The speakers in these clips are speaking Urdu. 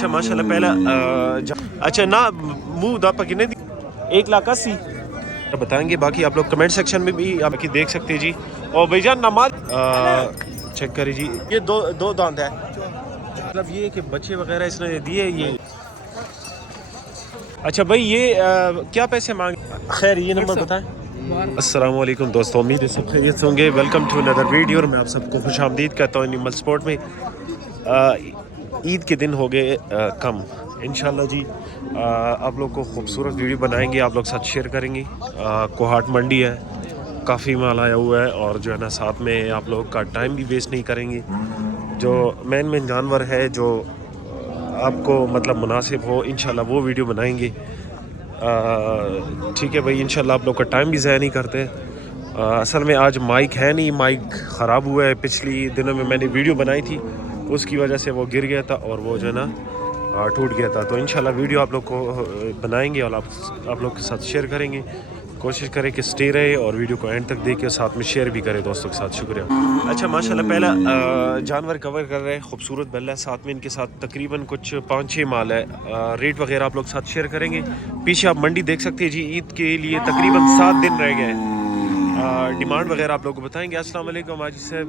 اچھا ماشاءاللہ پہلا اچھا نا منہ داپا کتنے 1,80,000 بتائیں گے. باقی آپ لوگ کمنٹ سیکشن میں بھی آپ کی دیکھ سکتے جی. اور بھائی جان نماز چیک کریں جی. یہ دو دانت ہے مطلب یہ کہ بچے وغیرہ اس نے دیے یہ. اچھا بھائی یہ کیا پیسے مانگ خیر یہ نمبر بتائیں. السلام علیکم دوستوں, امید ہے سب خیریت ہوں گے. ویلکم ٹو اندر ویڈیو. اور میں آپ سب کو خوش آمدید کہتا ہوں انیمل سپورٹ میں. عید کے دن ہو گئے کم انشاءاللہ جی. آپ لوگ کو خوبصورت ویڈیو بنائیں گے, آپ لوگ ساتھ شیئر کریں گے. کوہاٹ منڈی ہے, کافی مال آیا ہوا ہے, اور جو ہے نا ساتھ میں آپ لوگ کا ٹائم بھی ویسٹ نہیں کریں گے. جو مین جانور ہے جو آپ کو مطلب مناسب ہو انشاءاللہ وہ ویڈیو بنائیں گے. ٹھیک ہے بھائی, انشاءاللہ آپ لوگ کا ٹائم بھی ضائع نہیں کرتے. اصل میں آج مائک ہے نہیں, مائک خراب ہوا ہے. پچھلی دنوں میں نے ویڈیو بنائی تھی, اس کی وجہ سے وہ گر گیا تھا اور وہ جو ہے نا ٹوٹ گیا تھا. تو انشاءاللہ ویڈیو آپ لوگ کو بنائیں گے اور آپ لوگ کے ساتھ شیئر کریں گے. کوشش کریں کہ سٹے رہے اور ویڈیو کو اینڈ تک دیکھیں, ساتھ میں شیئر بھی کریں دوستوں کے ساتھ. شکریہ. اچھا ماشاءاللہ پہلا جانور کور کر رہے ہیں, خوبصورت بیل ہے. ساتھ میں ان کے ساتھ تقریباً کچھ 5-6 مال ہے. ریٹ وغیرہ آپ لوگ ساتھ شیئر کریں گے. پیچھے آپ منڈی دیکھ سکتے ہیں جی. عید کے لیے تقریباً 7 دن رہ گئے. ڈیمانڈ وغیرہ آپ لوگ کو بتائیں گے. السلام علیکم حاجی صاحب.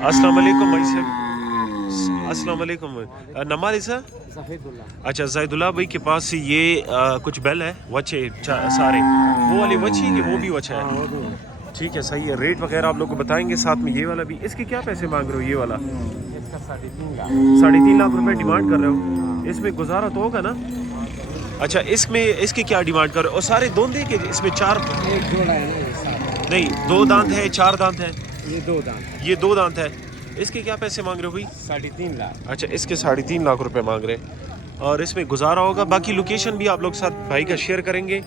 السلام علیکم بھائی صاحب. السلام علیکم. نام عیسیٰ زاہد اللہ. اچھا زاہد اللہ بھائی کے پاس یہ کچھ بیل ہے وچے سارے. وہ والی وچی کہ وہ بھی وچا ہے؟ ٹھیک ہے صحیح ہے. ریٹ وغیرہ آپ لوگ کو بتائیں گے. ساتھ میں یہ والا بھی. اس کے کیا پیسے مانگ رہے ہو؟ یہ والا اس کا 3.5 لاکھ. 3.5 لاکھ روپے ڈیمانڈ کر رہے ہو. اس میں گزارا تو ہوگا نا؟ اچھا اس کی کیا ڈیمانڈ کر رہے ہو؟ اور سارے دون کہ اس میں 4 ایک جوڑا ہے نا یہ سارا. نہیں 2 دانت ہے 4 دانت ہے؟ یہ 2 دانت. یہ 2 دانت ہے. اس کے کیا پیسے مانگ رہے ہو بھائی؟ 3.5 لاکھ. اچھا اس کے 3.5 لاکھ روپے مانگ رہے ہیں, اور اس میں گزارا ہوگا. باقی لوکیشن بھی آپ لوگ ساتھ بھائی کا شیئر کریں گے.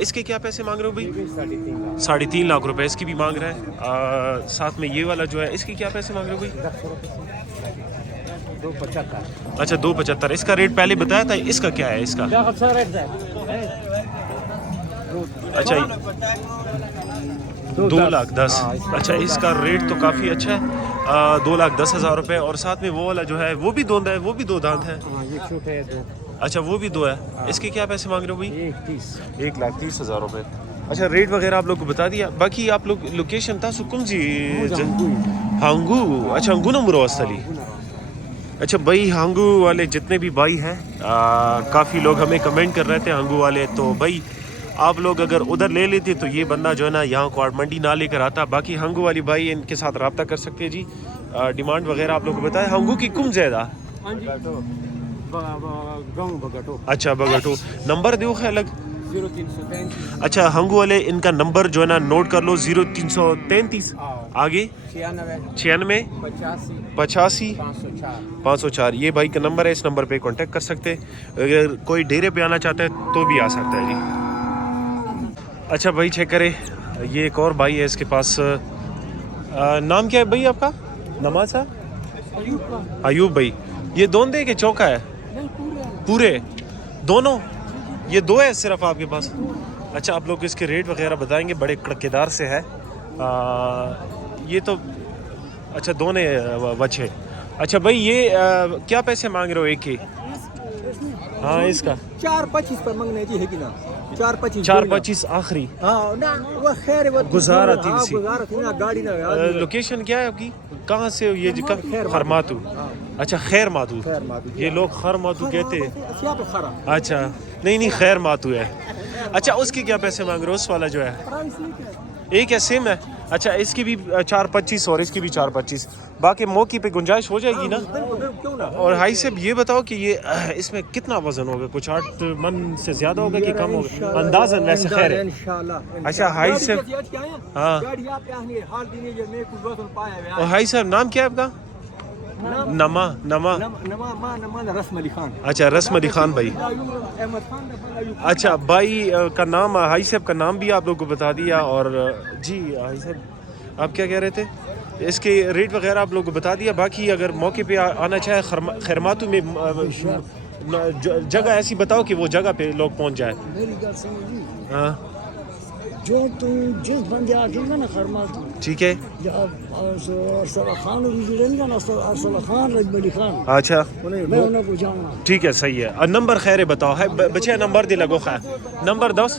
اس کے کیا پیسے مانگ رہے ہو بھائی؟ 3.5 لاکھ روپے اس کی بھی مانگ رہے ہیں. ساتھ میں یہ والا جو ہے اس کے کیا پیسے مانگ رہے ہو بھائی؟ 2.75. اچھا 2.75. اس کا ریٹ پہلے بتایا تھا, اس کا کیا ہے اس کا؟ اچھا 2,10,000. اچھا اس کا ریٹ تو کافی اچھا ہے, 2,10,000 روپے. اور ساتھ میں وہ والا جو ہے وہ بھی دوندا ہے, وہ بھی 2 دانت ہے. یہ چھوٹے 2. اچھا وہ بھی 2 ہے. اس کے کیا پیسے مانگ رہے ہو بھائی؟ 1.30. 1,30,000 روپے. اچھا ریٹ وغیرہ آپ لوگ کو بتا دیا. باقی آپ لوگ لوکیشن تھا سکم جی ہانگو. اچھا ہانگو نمبر واسطلی. اچھا بھائی ہانگو والے جتنے بھی بھائی ہیں, کافی لوگ ہمیں کمنٹ کر رہے تھے ہانگو والے. تو بھائی آپ لوگ اگر ادھر لے لیتے تو یہ بندہ جو ہے نا یہاں کوہاٹ منڈی نہ لے کر آتا. باقی ہانگو والی بھائی ان کے ساتھ رابطہ کر سکتے ہیں جی. ڈیمانڈ وغیرہ آپ لوگ کو بتائیں. ہانگو کی کم زیادہ. اچھا بگٹو نمبر دیو ہے الگ. 0335. اچھا ہانگو والے ان کا نمبر جو ہے نا نوٹ کر لو. 0333 آگے 96 85 504. یہ بھائی کا نمبر ہے, اس نمبر پہ کانٹیکٹ کر سکتے. اگر کوئی ڈیرے پہ آنا چاہتا ہے تو بھی آ سکتا ہے جی. اچھا بھائی چیک کرے. یہ ایک اور بھائی ہے, اس کے پاس نام کیا ہے بھائی آپ کا؟ نماز صاحب ایوب بھائی. یہ دون دے کہ چوکا ہے؟ پورے دونوں. یہ 2 ہے صرف آپ کے پاس. اچھا آپ لوگ اس کے ریٹ وغیرہ بتائیں گے. بڑے کڑکے دار سے ہے یہ تو. اچھا دونوں بچے. اچھا بھائی یہ کیا پیسے مانگ رہے ہو ایک کے؟ ہاں اس کا 4.25 پر مانگنے جی ہے کہ نا. 4.25 آخری. ہاں نا وہ خیر وہ گزارا تھی اسی. گزارا تھی نا گاڑی نا. لوکیشن کیا ہے آپ کی؟ کہاں سے یہ خرماتو. اچھا خیر ماتو. یہ لوگ خیر ماتو کہتے ہیں. اچھا نہیں خیر ماتو ہے. اچھا اس کے کیا پیسے مانگ رہے ہو؟ اس والا جو ہے ایک ہے سیم ہے. اچھا اس کی بھی 4.25 اور اس کی بھی 4.25. باقی موقع پہ گنجائش ہو جائے گی نا. اور بھائی صاحب یہ بتاؤ کہ یہ اس میں کتنا وزن ہوگا؟ کچھ 8 من سے زیادہ ہوگا کہ کم ہوگا اندازاً؟ ویسے خیر ہے. اچھا بھائی صاحب ہاں. اور بھائی صاحب نام کیا ہے آپ کا؟ نما رسم علی خان. اچھا رسم علی خان بھائی. اچھا بھائی کا نام حاجی صاحب کا نام بھی آپ لوگ کو بتا دیا. اور جی حاجی صاحب آپ کیا کہہ رہے تھے؟ اس کے ریٹ وغیرہ آپ لوگ کو بتا دیا. باقی اگر موقع پہ آنا چاہے خیرماتو میں جگہ ایسی بتاؤ کہ وہ جگہ پہ لوگ پہنچ جائے. میری گل سنو جی. ہاں جو تم جس بندے آگے نا خرمات ٹھیک ہے یا ارسلہ خان رضی نا ارسلہ خان رجملی خان اچھا میں انہیں کو جانا ٹھیک ہے صحیح ہے اور نمبر خیر بتاؤ ہے بچے نمبر دے لگو خیر نمبر 10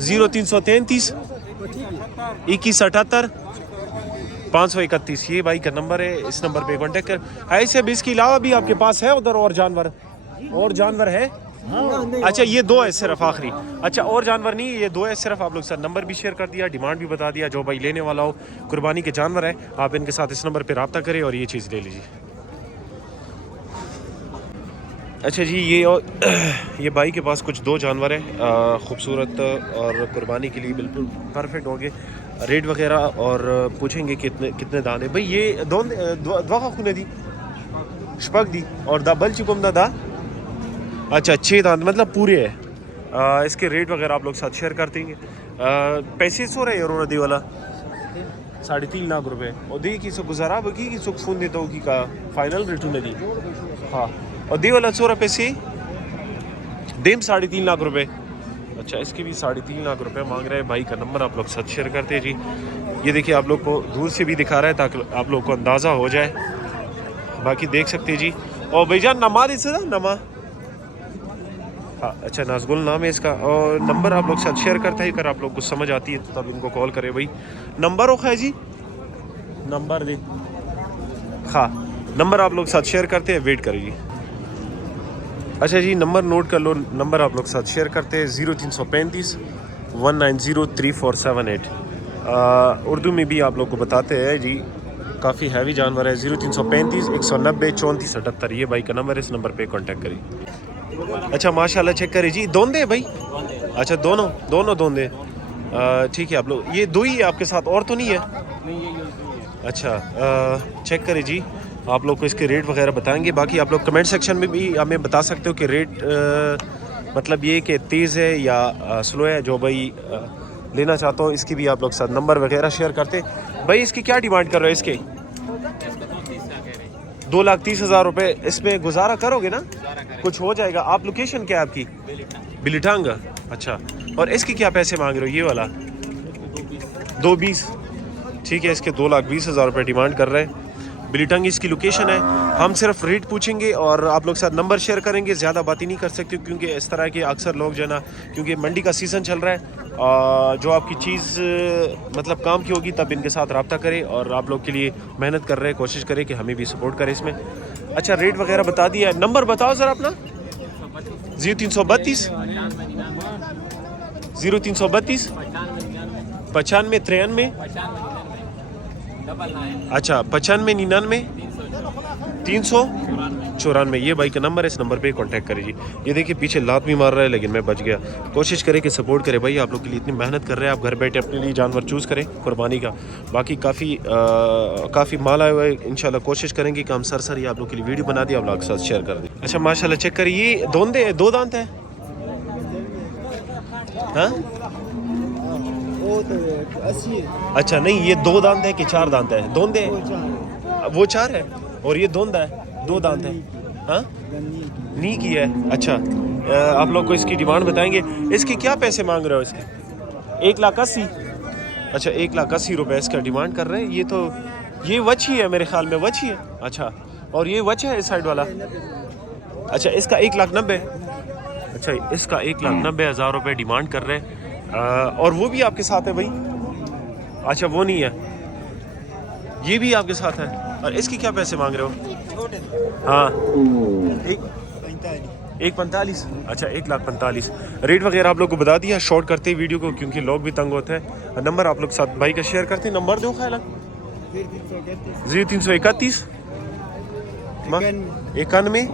0333 2178 531 یہ بھائی کا نمبر ہے اس نمبر پہ کانٹیکٹ کر ایسے بھی اس کے علاوہ بھی آپ کے پاس ہے ادھر اور جانور ہے اچھا یہ دو ہے صرف آخری اچھا اور جانور نہیں یہ دو ہے صرف آپ لوگ سر نمبر بھی شیئر کر دیا ڈیمانڈ بھی بتا دیا جو بھائی لینے والا ہو قربانی کے جانور ہے آپ ان کے ساتھ اس نمبر پہ رابطہ کریں اور یہ چیز لے لیجیے اچھا جی یہ بھائی کے پاس کچھ دو جانور ہیں خوبصورت اور قربانی کے لیے بالکل پرفیکٹ ہوں گے ریٹ وغیرہ اور پوچھیں گے کتنے دان ہیں بھائی یہ دو خونے دی شپک دی اور دا بل چکم دا اچھا 6 دان مطلب پورے ہے اس کے ریٹ وغیرہ آپ لوگ ساتھ شیئر کر دیں گے پیسے سو رہے انہوں نے دی والا 3.5 لاکھ روپے اور دی کی سو گزارا بکی کی سکھ فون دیتا ہوگی کا فائنل ریٹ نے دی ہاں اور دی والا 100 روپے سے دیم 3.5 لاکھ روپے اچھا اس کے بھی 3.5 لاکھ روپے مانگ رہے ہیں بھائی کا نمبر آپ لوگ ساتھ شیئر کرتے ہیں جی یہ دیکھیے آپ لوگ کو دور سے بھی دکھا رہا ہے تاکہ آپ لوگ کو اندازہ ہو جائے باقی دیکھ سکتے ہیں جی اور بھائی جان نما دے سکتا نما ہاں اچھا نازگل نام ہے اس کا اور نمبر آپ لوگ ساتھ شیئر کرتے ہیں اگر آپ لوگ کو سمجھ آتی ہے تو تب ان کو کال کرے بھائی نمبر ہو خیر جی نمبر دے ہاں نمبر آپ لوگ ساتھ شیئر کرتے ہیں ویٹ کریے اچھا جی نمبر نوٹ کر لو نمبر آپ لوگ ساتھ شیئر کرتے ہیں 0335 190 3478 اردو میں بھی آپ لوگ کو بتاتے ہیں جی کافی ہیوی جانور ہے 0335 190 3478 یہ بھائی کا نمبر ہے اس نمبر پہ کانٹیکٹ کریے اچھا ماشاءاللہ چیک کرے جی دوندے بھائی اچھا دونوں دوندے ٹھیک ہے آپ لوگ یہ دو ہی ہے آپ کے ساتھ اور تو نہیں ہے اچھا چیک کرے جی آپ لوگ کو اس کے ریٹ وغیرہ بتائیں گے باقی آپ لوگ کمنٹ سیکشن میں بھی ہمیں بتا سکتے ہو کہ ریٹ مطلب یہ کہ تیز ہے یا سلو ہے جو بھائی لینا چاہتا ہو اس کی بھی آپ لوگ ساتھ نمبر وغیرہ شیئر کرتے بھائی اس کی کیا ڈیمانڈ کر رہے ہو اس کے 2,30,000 روپے اس میں گزارا کرو گے نا کچھ ہو جائے گا آپ لوکیشن کیا ہے آپ کی بلیٹانگ اچھا اور اس کی کیا پیسے مانگ رہے ہو یہ والا 2,20 ٹھیک ہے اس کے 2,20,000 روپے ڈیمانڈ کر رہے ہیں بلیٹنگ اس کی لوکیشن ہے ہم صرف ریٹ پوچھیں گے اور آپ لوگ ساتھ نمبر شیئر کریں گے زیادہ باتیں نہیں کر سکتے کیونکہ اس طرح کے اکثر لوگ جو ہے نا کیونکہ منڈی کا سیزن چل رہا ہے جو آپ کی چیز مطلب کام کی ہوگی تب ان کے ساتھ رابطہ کریں اور آپ لوگ کے لیے محنت کر رہے ہیں کوشش کریں کہ ہمیں بھی سپورٹ کریں اس میں اچھا ریٹ وغیرہ بتا دیا ہے نمبر بتاؤ ذرا اپنا 0332 0332 95 اچھا 95 394 یہ بھائی کا نمبر ہے اس نمبر پہ کانٹیکٹ کرے جی یہ دیکھیں پیچھے لات بھی مار رہا ہے لیکن میں بچ گیا کوشش کریں کہ سپورٹ کرے بھائی آپ لوگ کے لیے اتنی محنت کر رہے ہیں آپ گھر بیٹھے اپنے لیے جانور چوز کریں قربانی کا باقی کافی مال آئے ہوئے انشاءاللہ کوشش کریں گے کہ ہم سر یہ آپ لوگ کے لیے ویڈیو بنا دیں آپ لوگ کے ساتھ شیئر کر دیں اچھا ماشاءاللہ چیک کریے یہ دوندے دو دانت ہے ہاں اچھا نہیں یہ 2 دانت ہے کہ 4 دانت ہے دوندے وہ 4 ہے اور یہ دوندا ہے 2 دانت ہے ہاں نہیں کی ہے اچھا آپ لوگ کو اس کی ڈیمانڈ بتائیں گے اس کے کیا پیسے مانگ رہے ہو اس کے 1,80,000 اچھا 1,80,000 روپے اس کا ڈیمانڈ کر رہے ہیں یہ تو یہ وچ ہی ہے میرے خیال میں وچ ہی ہے اچھا اور یہ وچ ہے اس سائڈ والا اچھا اس کا 1,90,000 اچھا اس کا 1,90,000 روپے ڈیمانڈ کر رہے ہیں اور وہ بھی آپ کے ساتھ ہے بھائی اچھا وہ نہیں ہے یہ بھی آپ کے ساتھ ہے اور اس کی کیا پیسے مانگ رہے ہو ہاں 1,45,000 اچھا 1,45,000 ریٹ وغیرہ آپ لوگ کو بتا دیا شارٹ کرتے ہیں ویڈیو کو کیونکہ لوگ بھی تنگ ہوتے ہیں نمبر آپ لوگ ساتھ بھائی کا شیئر کرتے ہیں نمبر دو خیال 0331 91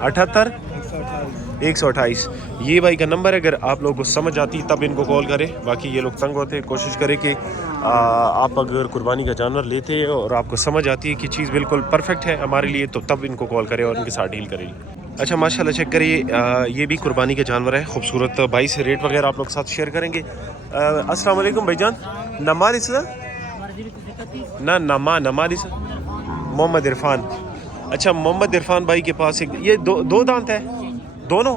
78 128 یہ بھائی کا نمبر ہے اگر آپ لوگوں کو سمجھ آتی تب ان کو کال کریں باقی یہ لوگ تنگ ہوتے ہیں کوشش کریں کہ آپ اگر قربانی کا جانور لیتے ہیں اور آپ کو سمجھ آتی ہے کہ چیز بالکل پرفیکٹ ہے ہمارے لیے تو تب ان کو کال کریں اور ان کے ساتھ ڈیل کریں اچھا ماشاءاللہ چیک کریے یہ بھی قربانی کا جانور ہے خوبصورت بھائی سے ریٹ وغیرہ آپ لوگ ساتھ شیئر کریں گے السلام علیکم بھائی جان نماری سے نہ نماری سے محمد عرفان اچھا محمد عرفان بھائی کے پاس ایک یہ 2 دانت ہے دونوں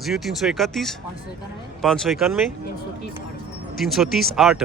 0331 591 330 8।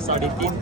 3.5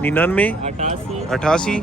99 88 593।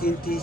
330।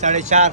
4.5।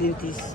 330।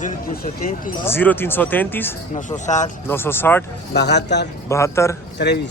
0333 960 960 72 72 23।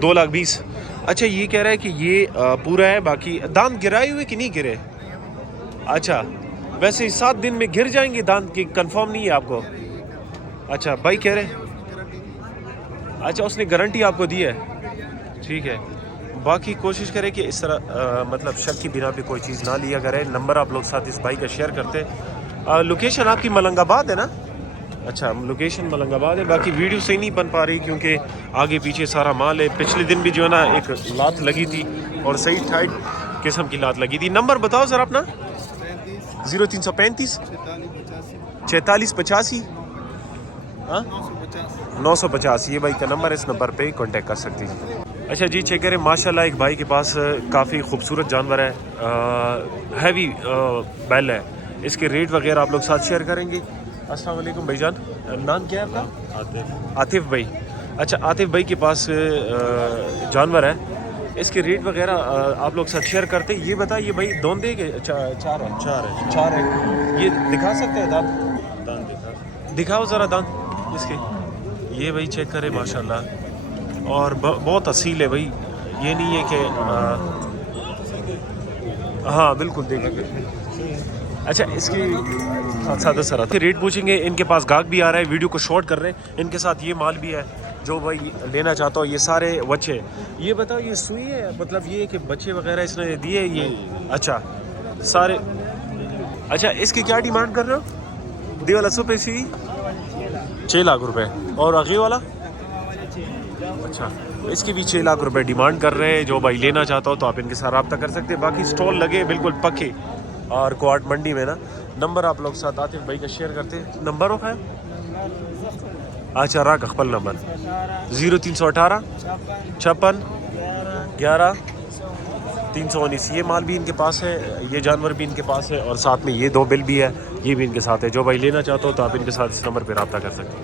2,20,000। اچھا یہ کہہ رہا ہے کہ یہ پورا ہے, باقی دانت گرائے ہوئے کہ نہیں گرے؟ اچھا ویسے 7 دن میں گر جائیں گے دانت کی کنفرم نہیں ہے آپ کو؟ اچھا بھائی کہہ رہے, اچھا اس نے گارنٹی آپ کو دی ہے, ٹھیک ہے. باقی کوشش کرے کہ اس طرح مطلب شک کی بنا پہ کوئی چیز نہ لیا کرے. نمبر آپ لوگ ساتھ اس بھائی کا شیئر کرتے. لوکیشن آپ کی ملنگ آباد ہے نا؟ اچھا لوکیشن ملنگ آباد ہے. باقی ویڈیو صحیح نہیں بن پا رہی کیونکہ آگے پیچھے سارا مال ہے. پچھلے دن بھی جو ہے نا ایک لات لگی تھی اور صحیح ٹائٹ قسم کی لات لگی تھی. نمبر بتاؤ ذرا اپنا. 0335 46 85 950. یہ بھائی کا نمبر ہے, اس نمبر پہ کانٹیکٹ کر سکتی ہیں. اچھا جی چیک کریں ماشاء اللہ ایک بھائی کے پاس کافی خوبصورت جانور ہے, ہیوی بیل ہے. اس کے ریٹ وغیرہ آپ لوگ ساتھ شیئر کریں گے. السلام علیکم بھائی جان, نام کیا ہے آپ کا؟ عاطف بھائی. اچھا عاطف بھائی کے پاس جانور ہے, اس کے ریٹ وغیرہ آپ لوگ ساتھ شیئر کرتے. یہ بتائیے بھائی دوندے کے چار ہے. یہ دکھا سکتے ہیں دانت؟ دکھاؤ ذرا دانت اس کے. یہ بھائی چیک کرے ماشاء اللہ, اور بہت اصیل ہے بھائی. یہ نہیں ہے کہ ہاں بالکل دیکھیں. اچھا اس کی سادہ سرا ریٹ پوچھیں گے. ان کے پاس گاہک بھی آ رہا ہے, ویڈیو کو شارٹ کر رہے ہیں. ان کے ساتھ یہ مال بھی ہے جو بھائی لینا چاہتا ہو. یہ سارے بچے. یہ بتاؤ یہ سوئی ہے مطلب یہ کہ بچے وغیرہ اس نے دیے یہ؟ اچھا سارے. اچھا اس کی کیا ڈیمانڈ کر رہے ہو؟ دی والا سو پیسی 6 لاکھ روپے, اور آگے والا اچھا اس کی بھی 6 لاکھ روپے ڈیمانڈ کر رہے ہیں. جو بھائی لینا چاہتا ہو تو آپ ان کے ساتھ رابطہ کر سکتے ہیں. باقی سٹال لگے بالکل پکے اور کوارٹ منڈی میں نا. نمبر آپ لوگ ساتھ عاطف بھائی کا شیئر کرتے ہیں. نمبر ہو ہے اچھا راک اخبل نمبر 0318 56 11 319. یہ مال بھی ان کے پاس ہے, یہ جانور بھی ان کے پاس ہے, اور ساتھ میں یہ 2 بل بھی ہے, یہ بھی ان کے ساتھ ہے. جو بھائی لینا چاہتا ہو تو آپ ان کے ساتھ اس نمبر پہ رابطہ کر سکتے ہیں.